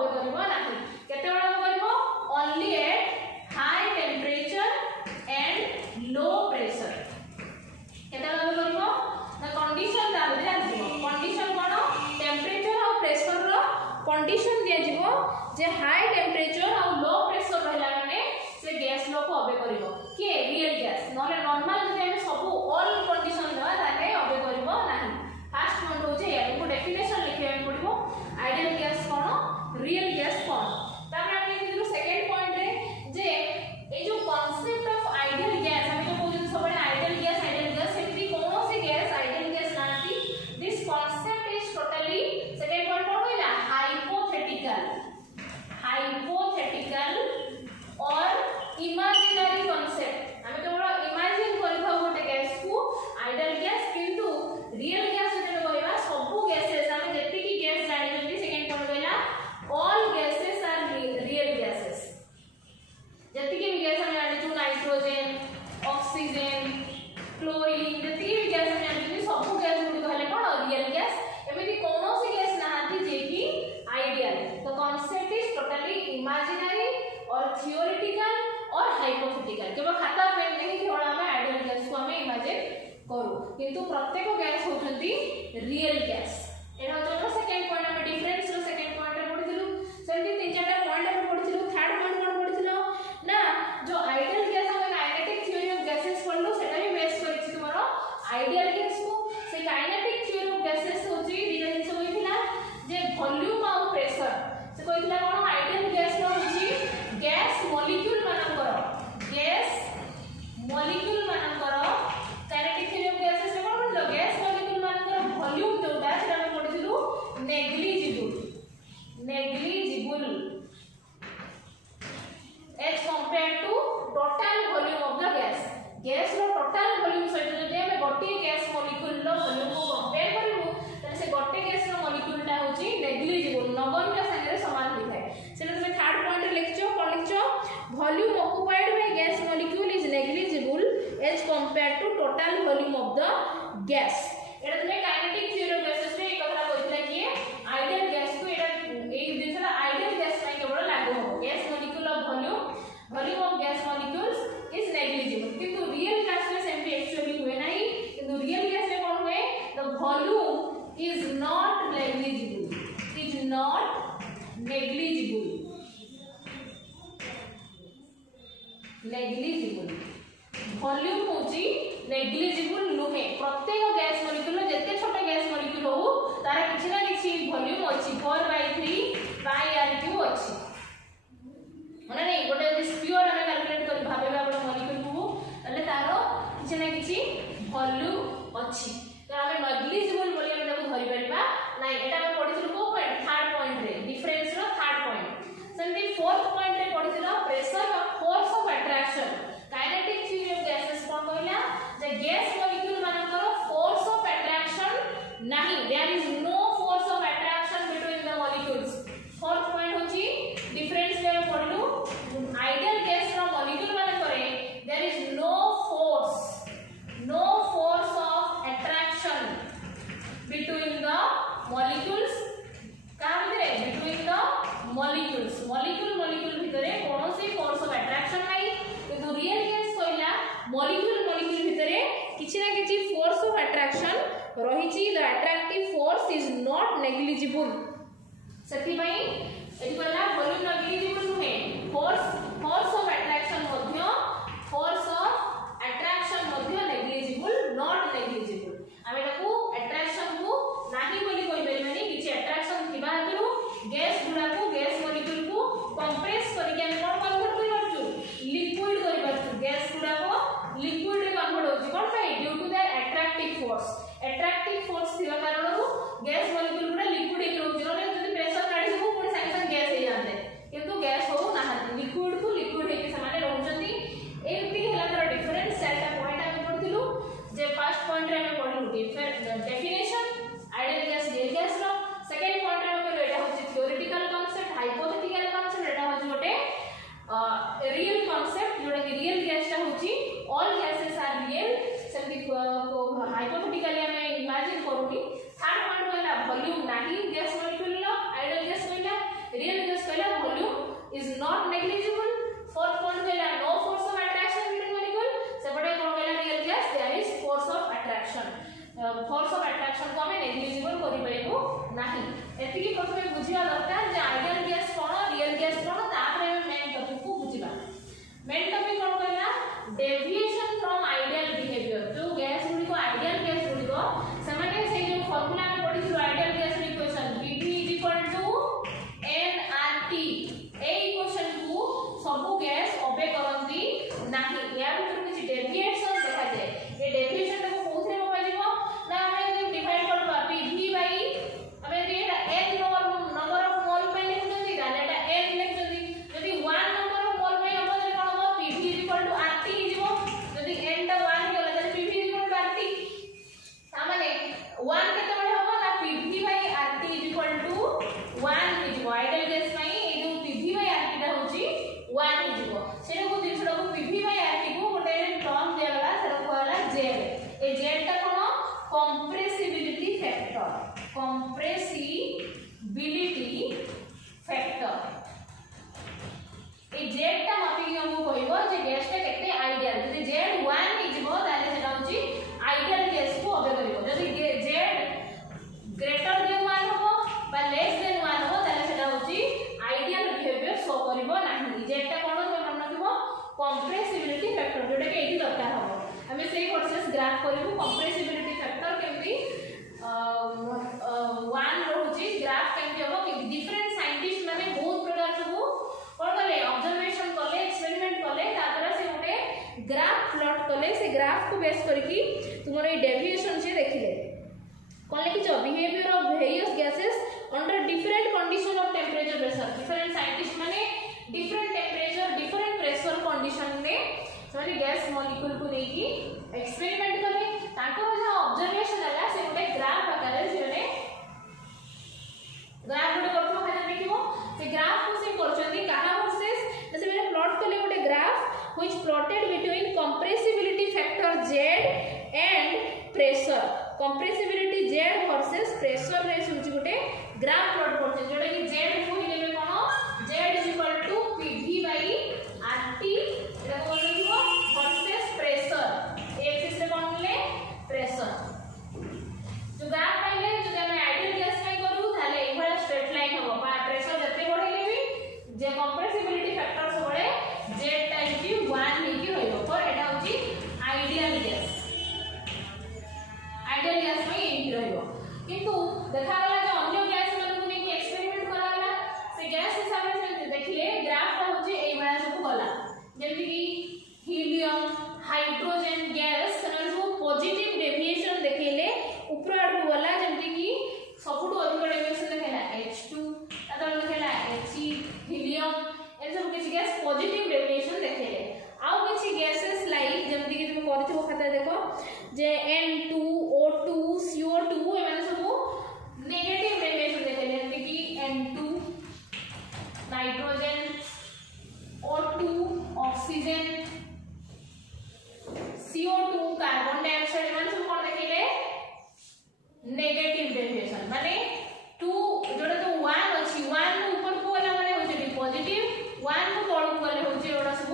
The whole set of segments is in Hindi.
अबे करिवो नाही केतेबेला अबे करिवो only at high temperature and low pressure केतेबेला अबे करिवो ना कंडीशन ता बुझा दिबो कंडीशन कोन टेम्परेचर और प्रेशर रो कंडीशन दिया जीवो जे हाई टेम्परेचर और लो प्रेशर रहला माने से गैस लो को अबे करिवो के रियल गैस नले नॉर्मल जे हम सब ऑल कंडीशन दवा ताके अबे करिवो नाही फर्स्ट पॉइंट हो जे याको डेफिनेशन लिखिया पड़िवो आइडियल गैस कोन रियल गैस कोन तापर हम लिखिलु सेकंड पॉइंट रे जे ए जो कांसेप्ट ऑफ आइडियल गैस हम जो बोलु सब आइडियल गैस सेठी कोनो से गैस आइडियल गैस नाती this concept is totally second point कोन होइला हाइपोथेटिकल और इमेजिनरी कांसेप्ट हमें केवल इमेजिन करथौ गोटे गैस को आइडियल गैस किंतु रियल गैस जे कहबा सब गैसेस हमें जति की गैस जानि जति सेकंड पॉइंट कहला all gases are real gases जति की भी गैस हम जानि छु नाइट्रोजन ऑक्सीजन क्लोरीन जति भी गैस हम जानि छु सब गैस गुडी कहले कोन रियल गैस एमिति कोनोसी गैस नाहाती जे की आइडियल तो कांसेप्ट इज टोटली इमेजिनरी और थियोरेटिकल और हाइपोथेटिकल केवल खाता पेन नहीं केवल हमें आइडियल गैस को हमें इमेजिन करू किंतु प्रत्येक गैस होचंती रियल गैस एना जो सेकंड पॉइंट हमें डिफरेंस रो सेकंड पॉइंट रे पढिथिलु सेंती तीन चारटा पॉइंट हमें पढिथिलु थर्ड पॉइंट कोन पढिथिलु ना जो आइडियल गैस हमें काइनेटिक थ्योरी ऑफ गैसेस पढलो सेटा भी बेस करिछि तुम्हारो आइडियल गैस को से काइनेटिक थ्योरी ऑफ गैसेस होची दिना जिंस होइथिला जे वॉल्यूम और प्रेशर से कोइथिला कोन आइडियल गैस रो होची गैस मॉलिक्यूल मानकर काइनेटिक थ्योरी ऑफ गैसेस रे कोन पढलो गैस मॉलिक्यूल मानकर वॉल्यूम जोटा सेटा हम पढिथिलु negligible as compare to total volume of the gas रो टोटल वॉल्यूम सहित जदि हम गोटे गैस मॉलिक्यूल रो वॉल्यूम को कंपेयर करिवो त से गोटे गैस रो मॉलिक्यूल टा होची नेग्लिजिबल नगण्य संगे समान होइଥାଏ सेटा तुमे थर्ड पॉइंट रे लिखचो कोन लिखचो volume occupied by gas molecule is negligible as compare to total volume of the gas एटा तुमे काइनेटिक थ्योरी ऑफ गैसेस रे एक कथा कहितला कि आइडियल गैस को एटा एक दिनसला आइडियल गैस में केवल लागू हो gas molecule of volume of gas molecules is negligible किंतु रियल गैस में सेम एक्चुअली हुए नहीं किंतु रियल गैस में कोन हुए the volume is not negligible volume होची नेग्लिजिबल नुहे प्रत्येक गैस मॉलिक्यूल जते छोटे गैस मॉलिक्यूल हो तार किछि ना किछि वॉल्यूम अछि 4/3 पाई r³ अछि माने नहीं गोटे स्फीयर हमें कैलकुलेट कर भाबे आपण मॉलिक्यूल को तले तारो किछि ना किछि वॉल्यूम अछि तो हमें नेग्लिजिबल बोली हम ताको धरि परिबा नाही एटा हम पढिथिलु को पॉइंट थर्ड पॉइंट रे डिफरेंस रो थर्ड पॉइंट सेंती फोर्थ पॉइंट रे पढिथिलु प्रेशर और force of attraction kinetic theory of gases कोन कहला जे गैस मॉलिक्यूल मानकर फोर्स ऑफ अट्रैक्शन नाही there is no force of attraction between the molecules fourth point होची डिफरेंस रे पढलु आइडियल गैस रो मॉलिक्यूल मानकर there is no force of attraction between the molecules का भितरे बिटवीन द मॉलिक्यूल भितरे कोनोसी फोर्स ऑफ अट्रैक्शन नाही किंतु रियल गैस कहला मॉलिक्यूल भितरे किछि ना किछि फोर्स ऑफ अट्रैक्शन रहिछि the attractive force is not negligible सेति पई एति कहला वॉल्यूम नेग्लिजिबल नुहे फोर्स ऑफ अट्रैक्शन मध्य नेग्लिजिबल नॉट नेग्लिजिबल आमे ताकू अट्रैक्शन को नाही बोली कहि परिमानी किछि अट्रैक्शन थिबा हेतु गैस गुडा को गैस मॉलिक्यूल को कंप्रेस करिके हम कोन कन्वर्ट करि परछु लिक्विड करि परछु गैस गुडा को लिक्विड रे कन्वर्ट होछि कोन पई due to the attractive force थिबा कारण गैस मॉलिक्यूल गुडा लिक्विड एक रहउछि नले जदि प्रेशर काढि देबो पुणी संगे संगे गैस हे जाते किंतु गैस हो ना लिक्विड को लिक्विड हे के समान रहउछंती एति अट्रैक्शन फोर्स ऑफ अट्रैक्शन को हमें नेग्लिजिबल करि पाइबो नाही एति की प्रथमे बुझिया दरकार जे आइडियल गैस कोन रियल गैस कोन तापर मेन टॉपिक को बुझिबा मेन टॉपिक कोन कहला डेविएशन फ्रॉम आइडियल बिहेवियर जो गैस गुडी को आइडियल गैस गुडी को समाने से जो फार्मूला में पढी छु ideal gas equation Pv nRT ए इक्वेशन को सब गैस ओबे करंती नाही या भीतर किछि डेविएशन देखा जाय ए डेविएशन को कोथरे मोबाइल जीवो ना हमें डिवाइड करबा Pv बाय हमें एटा n नंबर ऑफ मोल पे लिखुछी ताले एटा n लिखुछी यदि 1 नंबर ऑफ मोल पे हम जे कोन हो Pv RT जीवो यदि n टा 1 गेला ताले Pv RT सामाने 1 केते बडे हो ना Pv बाय RT 1 जीवो आइडियल गैस में ए जो Pv बाय RT दा होची 1 जीवो सेटा को दिसडा को Pv बाय RT को गोटे टर्म दिया गला सेटा को हला z ए z टा कोन कंप्रेसिबिलिटी फैक्टर ए z टा मापी हमको कहबो जे गैस टा केते आइडियल यदि z 1 ही जीवो ताले सेटा होची आइडियल गैस को ओबे करिवो यदि z ग्रेटर देन 1 हो बा लेस देन 1 हो ताले सेटा होची आइडियल बिहेवियर शो करिवो नाही z टा कोन जे मन रखिवो कंप्रेसिबिलिटी फैक्टर जोटा के एठी दरकार हो हमें सेही प्रोसेस ग्राफ करिवो कंप्रेसिबिलिटी फैक्टर केमती 1 रहउची ग्राफ केमती हो कि डिफरेंट साइंटिस्ट माने बहुत प्रकार सब कोन करले ऑब्जर्वेशन करले एक्सपेरिमेंट करले तापर से गोटे ग्राफ प्लॉट करले से ग्राफ को बेस करके तुमरो ए डेविएशन से देखिले कोन लिखि छ behaviour of various gases under different condition of temperature pressure different scientist माने different temperature different pressure condition में सॉरी गैस मॉलिक्यूल को लेकी एक्सपेरिमेंट करले ताको जो ऑब्जर्वेशन हला से गोटे ग्राफ आकार से ने ग्राफ गोटे करतो खाली देखिबो से ग्राफ को से करछंती काहा वर्सेस जैसे मैंने प्लॉट करले गोटे graph which plotted between compressibility factor z and pressure compressibility z versus pressure रे सुची गोटे ग्राफ प्लॉट करछे जोटा कि z को ही लेबे कोन z Pv बाय RT एटा को लिखिबो वर्सेस प्रेशर एक्सिस रे कोन ले प्रेशर जो ग्राफ पाइले जो हम आइडियल गैस में करू थाले एभला स्ट्रेट लाइन हो बा प्रेशर जते बढ़ेले भी जे कंप्रेसिबिलिटी फैक्टर सब बड़े z टाइम की 1 ही की होइबो पर एटा होची आइडियल गैस में एही रहइबो किंतु देखा गला जे अन्य गैस मन को नेकी एक्सपेरिमेंट कराला से गैस हिसाब से देखिले ग्राफ ता होची एभला सब गला जेमि कि हीलियम हाइड्रोजन गैस सनर जो पॉजिटिव डेविएशन देखिले ऊपर आडू वाला जेमि कि सबुटो अधिक डेविएशन देखेला H2 तातर देखेला He हीलियम ए सब किछि गैस पॉजिटिव डेविएशन देखेले आउ किछि गैसेस लाइक जेमि कि तुम करथिबो खाता देखो जे N2O2 CO2 ए माने सब नेगेटिव डेविएशन देखेले जेमि कि N2 nitrogen O2 oxygen CO2 carbon dioxide ए माने सब कोन देखेले नेगेटिव डेविएशन माने 2 जोटा तो 1 अछि 1 ऊपर को वाला माने होचे पॉजिटिव 1 को तळ को वाले होचे ओडा सब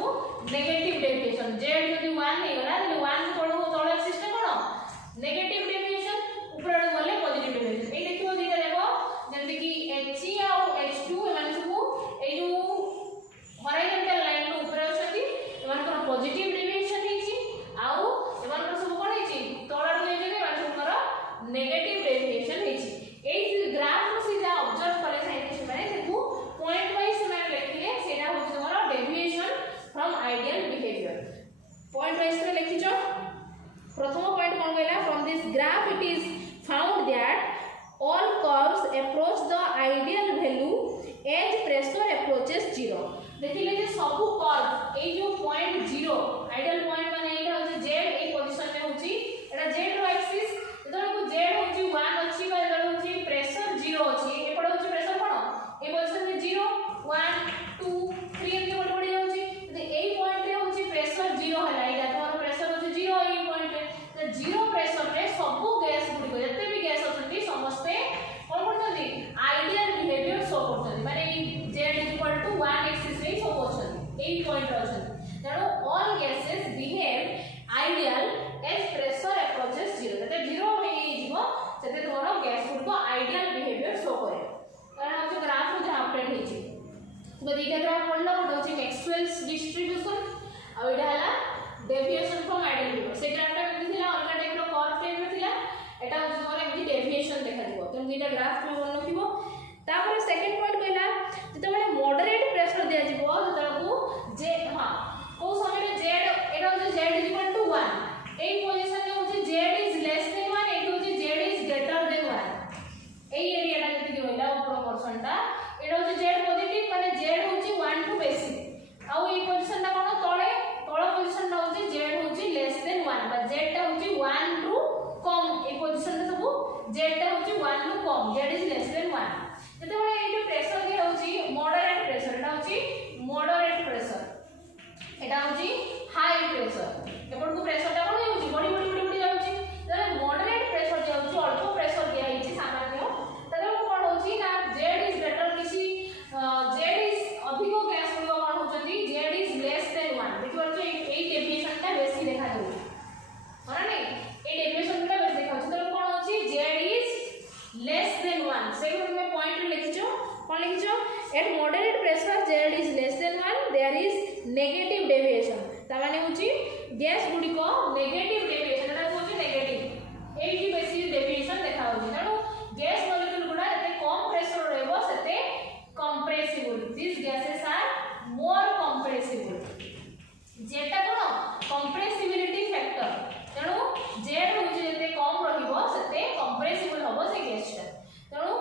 नेगेटिव डेविएशन z यदि 1 हे गला त 1 तळ को तळ सिस्टम कोन नेगेटिव डेविएशन ऊपर आडू वाले पॉजिटिव डेविएशन ए देखियो दिटा देखो जेंति कि He और H2 ए माने सब ए जो हॉरिजॉन्टल लाइन को ऊपर अछि ए माने कोन पॉजिटिव डेविएशन हेछि आउ ए माने सब कोन हेछि तळ आडू हे जे माने सब नेगेटिव डेविएशन हेछि एई ग्राफ को सीधा ऑब्जर्व करे साइंटिस्ट माने देखु पॉइंट वाइज माने लिखिले सेटा होछि तमरो deviation from ideal behaviour point wise रे लिखिछो प्रथम पॉइंट कोन कहला from this graph it is found that all curves approach the ideal value as pressure approaches 0 देखिले जे सब कर्व ए जो पॉइंट 0 आइडियल पॉइंट माने एटा होछि z ए पोजीशन में होछि एटा z रो एक्सिस जदो को z होछि 1 अछि बा जदो होछि प्रेशर 0 अछि ए पड होछि प्रेशर कोन ए पोजीशन में 0 1 2 3 एते बड बड जाउछि त ए पॉइंट रे होछि प्रेशर 0 हला एटा तोर प्रेशर होछि 0 ए पॉइंट रे त 0 प्रेशर रे सब गैस गुडी को जते भी गैस अछंती समस्त कोन करछंती आइडियल बिहेवियर शो करछंती माने z 1 एक्सिस रे शो करछंती ए पॉइंट रे अछंती तेणु ऑल गैसेस दुईटा ग्राफ में मन रखिबो तापर सेकंड पॉइंट कहला जते बेले मॉडरेट प्रेशर दिया जिवो जतळकू जे हां को समय z एटा हो z = 1 ए पोजीशन में हो z is less than 1 एटा हो z is greater than 1 ए एरियाटा जति होइला ऊपर पोर्शनटा एटा हो z पॉजिटिव माने z होची 1 टू बेसी आउ ए पोजीशनटा कोन तळे तळ पोजीशनटा होची z होची लेस देन 1 बट z टा होची 1 टू कम ए पोजीशनटा सब z टा होची 1 टू कम z इज लेस देन 1 जते बेले ए प्रेशर जे होची मॉडरेट प्रेशर एटा होची मॉडरेट प्रेशर एटा होची हाई प्रेशर एपड को प्रेशर टा कोन होची बड़ी जाउची तले मॉडरेट प्रेशर जे होची अल्प प्रेशर दिया हिची सामान्य तले कोन होची ना z इज ग्रेटर किसी z इज अधिक gas Gulo cone होचती z is less than 1 देखि परछो ए डेविएशन टा बेसी देखा जाउची होना नै ए डेविएशन टा बेसी देखा जाउची तले कोन होची z इज लेस देन 1 से को मैं पॉइंट लिखिचो कोन लिखिचो at moderate pressure z is less than 1 there is negative deviation ता माने होची गैस गुडी को नेगेटिव डेविएशन एटा होची नेगेटिव एठी बेसी डेविएशन देखा होची तनो गैस मॉलिक्यूल गुडा जते कम प्रेशर रहबो सेते compressible this gases are more compressible जेटा कोन कंप्रेसिबिलिटी फैक्टर तनो z होची जते कम रहबो सेते कंप्रेसिबल होबो से गैसटा तनो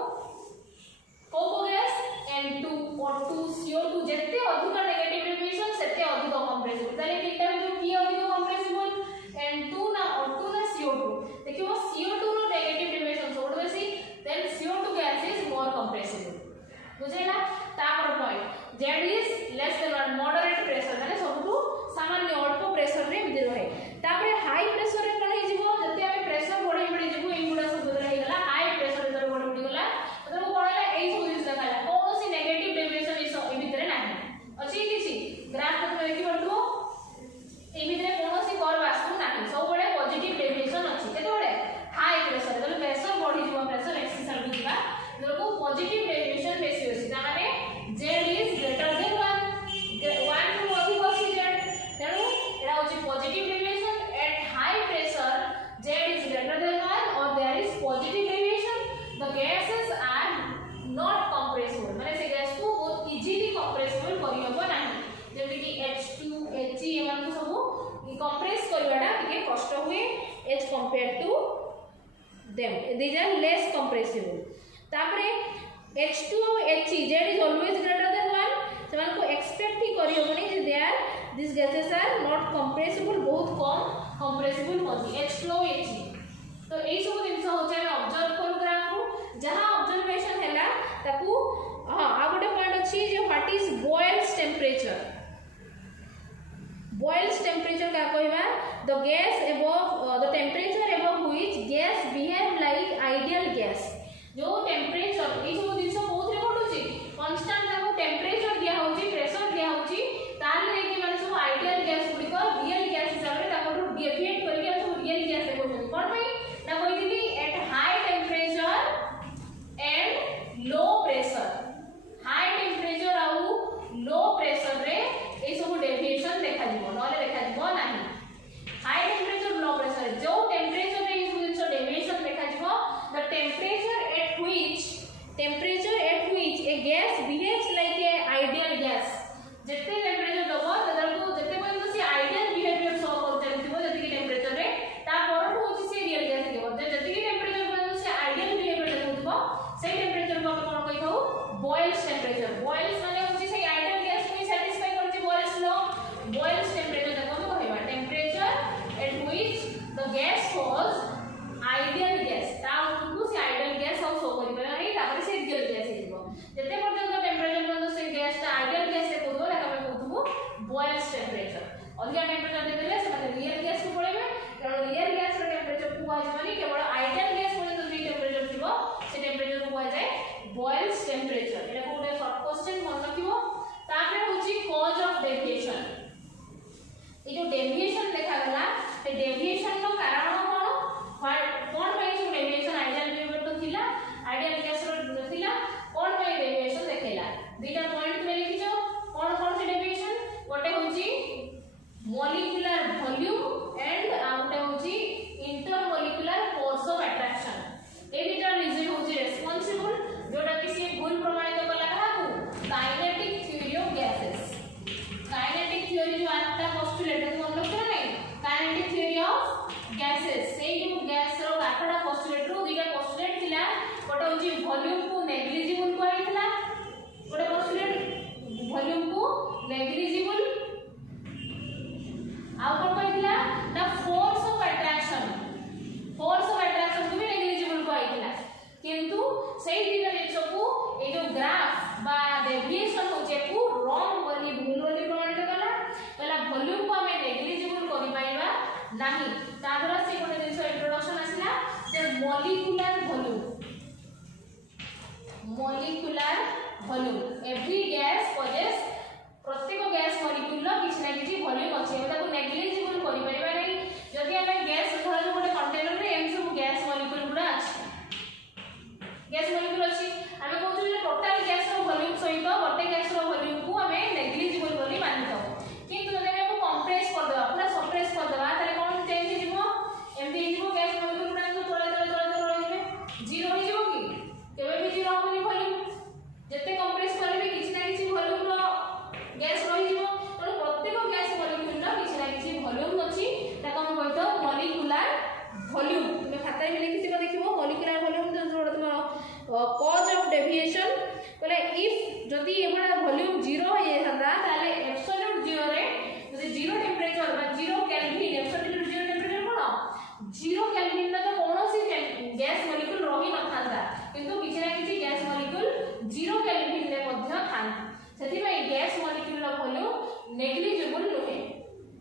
को गैस N2 O2 CO2 जते अधिक नेगेटिव डेविएशन सेते अधिक कंप्रेसिबल ताले तीनटा में जो की अधिक कंप्रेसिबल N2 ना O2 ना CO2 देखियो CO2 रो नेगेटिव डेविएशन सबसे बेसी देन CO2 gas is more compressible बुझेला तापर point z is less than 1 moderate pressure माने सबटू सामान्य अल्प प्रेशर रे बिदि रहे तापर हाई प्रेशर रे कोन हे जिवो जते हम प्रेशर बढ़ै बढ़ै जिवो ए गुडा सब बदल हे गला हाई प्रेशर रे बढ़ै बढ़ै गला मतलब कोन होला एई सब जिनिस देखाला कोनोसी नेगेटिव डेविएशन इस ए भितरे नाही अछि किछि ग्राफ में देखि बटू ए भितरे कोनोसी कर्व आसु नाही सब बडे पॉजिटिव डेविएशन अछि केते बडे हाई प्रेशर मतलब प्रेशर बढ़ि जिवो प्रेशर एक्सेस आल बुझिबा देखो पॉजिटिव डेविएशन बेसी अछि ता माने z इज ग्रेटर देन 1 टू अधिक अछि z तेनु एटा होची positive deviation at high pressure z is greater than 1 और there is positive deviation the gases are not compressible माने से गैस को बहुत इजीली कंप्रेसिबल करि हबो नाही जेमि कि H2 He एमान को सब कंप्रेस करबाडा टिके कष्ट हुए as compare to them these are less compressible तापरे H2 और He z is always greater than 1 सेमान को एक्सपेक्ट ही करि होबनी जे they are this gases are not compressible बहुत कम कंप्रेसिबल होती H2 और He तो एई सब जिंस होचे हम ऑब्जर्व करू ग्राफ को जहां ऑब्जर्वेशन हैला ताकू हां आ गोटे पॉइंट अछि जे what is Boyle's temperature boils temperature का कहबा the gas above the temperature above which gas behave like ideal gas जो टेम्परेचर ए सब दिन बहुत रे घटुची कांस्टेंट ताको टेम्परेचर दिया होची प्रेशर दिया होची ताल रे कि माने सब आइडियल गैस गुडी को रियल गैस हिसाब रे ताको डेविएट करके सब रियल गैस रे होची कोन भाई ना कहितली at high temperature and low pressure high temperature आउ लो प्रेशर रे ए सब डेविएशन देखा दिबो नले देखा दिबो नाही हाई टेम्परेचर लो प्रेशर जो टेम्परेचर रे इस डेविएशन देखा दिबो द टेम्परेचर नेग्लिजिबल आउ कोन कहथिला ना फोर्स ऑफ अट्रैक्शन को भी नेग्लिजिबल कहथिला किंतु सेही दिन जिंस को ए जो ग्राफ बा डेविएशन होचे को रॉन्ग बोली भूल बोली प्रमाणित कला कहला वॉल्यूम को हमें नेग्लिजिबल करि पाइबा नाही तादरा से कोन जिंस इंट्रोडक्शन आसिला जे molecular volume every gas possesses प्रत्येक गैस मॉलिक्यूल किसी ना किसी वॉल्यूम अच्छे ताको नेग्लिजिबल करि परिबा नहीं जदि हमें गैस धर गोटे कंटेनर रे एम सब गैस मॉलिक्यूल गुडा अछि गैस मॉलिक्यूल अछि हमें कहू जे टोटल गैस रो वॉल्यूम सहित गोटे गैस रो वॉल्यूम को हमें नेग्लिजिबल बोली मानि दो किंतु जदि हमें कंप्रेस कर देबा पूरा सप्रेस कर देबा ताले कोन चेंज हो जिवो एमती जिवो गैस मॉलिक्यूल गुडा तो तळे रहिबे जीरो हो जिवो कि केबे भी जीरो होबनी वॉल्यूम जते कंप्रेस करबे किछि ना किछि वॉल्यूम रो गैस रही जिवो तो प्रत्येक गैस मॉलिक्यूल रो किछि ना किछि वॉल्यूम अछि ताको हम कहतो मॉलिक्यूलर वॉल्यूम तुमे खाता में लिखि दिबो देखिबो मॉलिक्यूलर वॉल्यूम जो तुम कॉज ऑफ डेविएशन बोले इफ जदी एबडा वॉल्यूम जीरो हो जाता ताले एब्सोल्यूट जीरो रे जदी जीरो टेंपरेचर बा zero kelvin absolute zero temperature कोन जीरो केल्विन में तो कोनोसी गैस मॉलिक्यूल रही न थांदा किंतु किछि ना किछि गैस मॉलिक्यूल जीरो केल्विन रे मध्य थांदा सेति में गैस मॉलिक्यूल रो वॉल्यूम नेग्लिजिबल नहे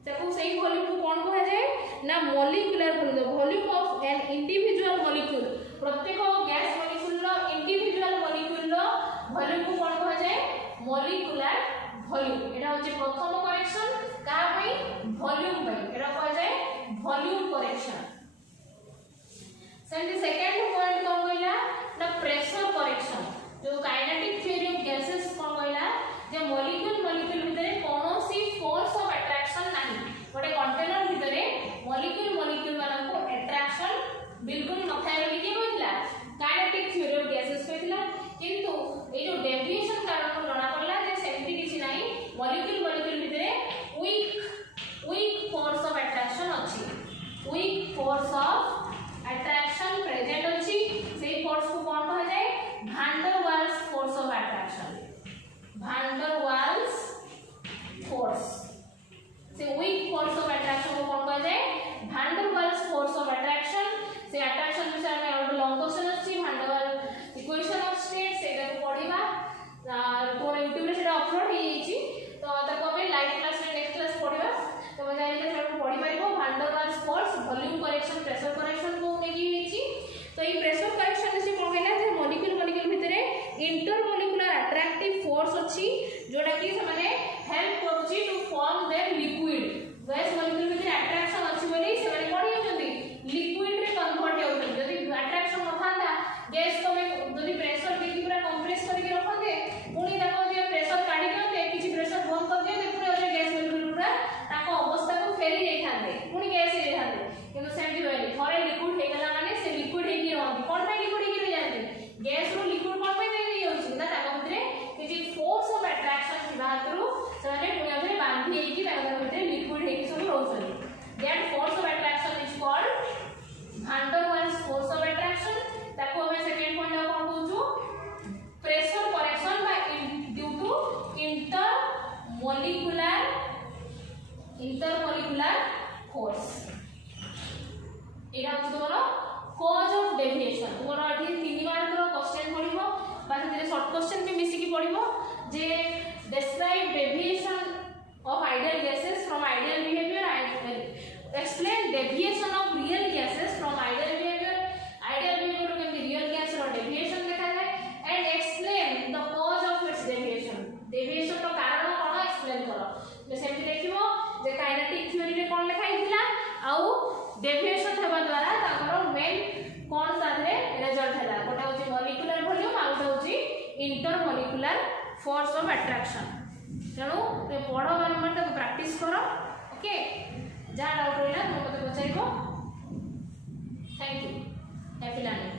ताको सही वॉल्यूम को कोन कहा जाय ना molecular volume of an individual molecule प्रत्येक गैस मॉलिक्यूल रो इंडिविजुअल मॉलिक्यूल रो वॉल्यूम को कोन कहा जाय मॉलिक्यूलर वॉल्यूम एटा होचे प्रथम करेक्शन का भाई वॉल्यूम भाई एटा कहा जाय वॉल्यूम करेक्शन सेंड सेकंड पॉइंट कोन कहला ना प्रेशर करेक्शन जो काइनेटिक थ्योरी ऑफ गैसेस कोन कहला जे मॉलिक्यूल भितरे कोनोसी फोर्स ऑफ अट्रैक्शन नाही गोटे कंटेनर भितरे मॉलिक्यूल मानन को अट्रैक्शन बिल्कुल न थाय बोली के कहला काइनेटिक थ्योरी ऑफ गैसेस कहला किंतु ए जो डेविएशन कारण जणा पड़ला जे सेमती किछि नाही मॉलिक्यूल भितरे वीक फोर्स ऑफ अट्रैक्शन अछि weak force of attraction present अछि सेही फोर्स को कोन कहा जाय van der Waals force of attraction van der Waals force से weak force of attraction को कौन कहा जाए van der Waals force of attraction से attraction विषय में और लॉन्ग क्वेश्चन अछि van der Waals equation of state सेटा को पढिबा तो YouTube रे सेटा अपलोड हे छी तो ताको हम लाइव क्लास रे नेक्स्ट क्लास पढिबा तो मजा आइले सेटा पढि परिबो van der Waals force volume correction pressure correction को नेकी हे छी तो ये प्रेशर करेक्शन से कोन कहला जे मॉलिक्यूल भितरे इंटरमॉलिक्यूलर अट्रैक्टिव फोर्स अछि जोडा कि से माने हेल्प करछि to form their liquid gas molecule भितरे अट्रैक्शन अछि बोली से माने कोन होचंदी लिक्विड रे कन्वर्ट होचंदी जदी अट्रैक्शन न थांदा गैस को में जदी प्रेशर देकी पूरा कंप्रेस करके रखते पुनी ताको जे प्रेशर काढी दियते किछि प्रेशर बंद कर दियते पुनी अजे गैस मॉलिक्यूल पूरा ताको अवस्था को फेरी जाई थांदे पुनी गैस हे थांदे किंतु सेमति होइली थरे लिक्विड हे गला माने से लिक्विड हे की रहंती कोन पे लिक्विड हे की जांती गैस रो लिक्विड कोन पे नहीं होछि ना ताको भितरे किछि फोर्स ऑफ अट्रैक्शन थिबातरु सने पुनी अजे बांधी हे की ताको भितरे लिक्विड हे की सब रहउछन that force of attraction is called van der Waals force of attraction ताको हमें सेकंड पॉइंट कोन कहूछु pressure correction by due to intermolecular force एटा होछ तोरो कॉज ऑफ डेविएशन तोरो अठी 3 मार्क रो क्वेश्चन पढिबो बाकी तेरे शॉर्ट क्वेश्चन भी मिसी की पढिबो जे describe deviation of ideal gases from ideal behaviour and explain deviation of real gases from ideal behaviour रो केमि रियल गैस रो डेविएशन देखा जाय and explain the cause of its deviation रो कारण कोन एक्सप्लेन करो जे सेमति देखिबो जे काइनेटिक थ्योरी रे कोन लिखा हितला आउ डेविएशन हेबा द्वारा ताकर मेन कोन साथरे रिजल्ट हैला कोटा होची मॉलिक्यूलर वॉल्यूम आउ होची इंटरमॉलिक्यूलर फोर्स ऑफ अट्रैक्शन तेणु ते पढो बारंबार ताको प्रैक्टिस करो ओके जा डाउट रहला तो मते पचाइबो थैंक यू हैप्पी लर्निंग।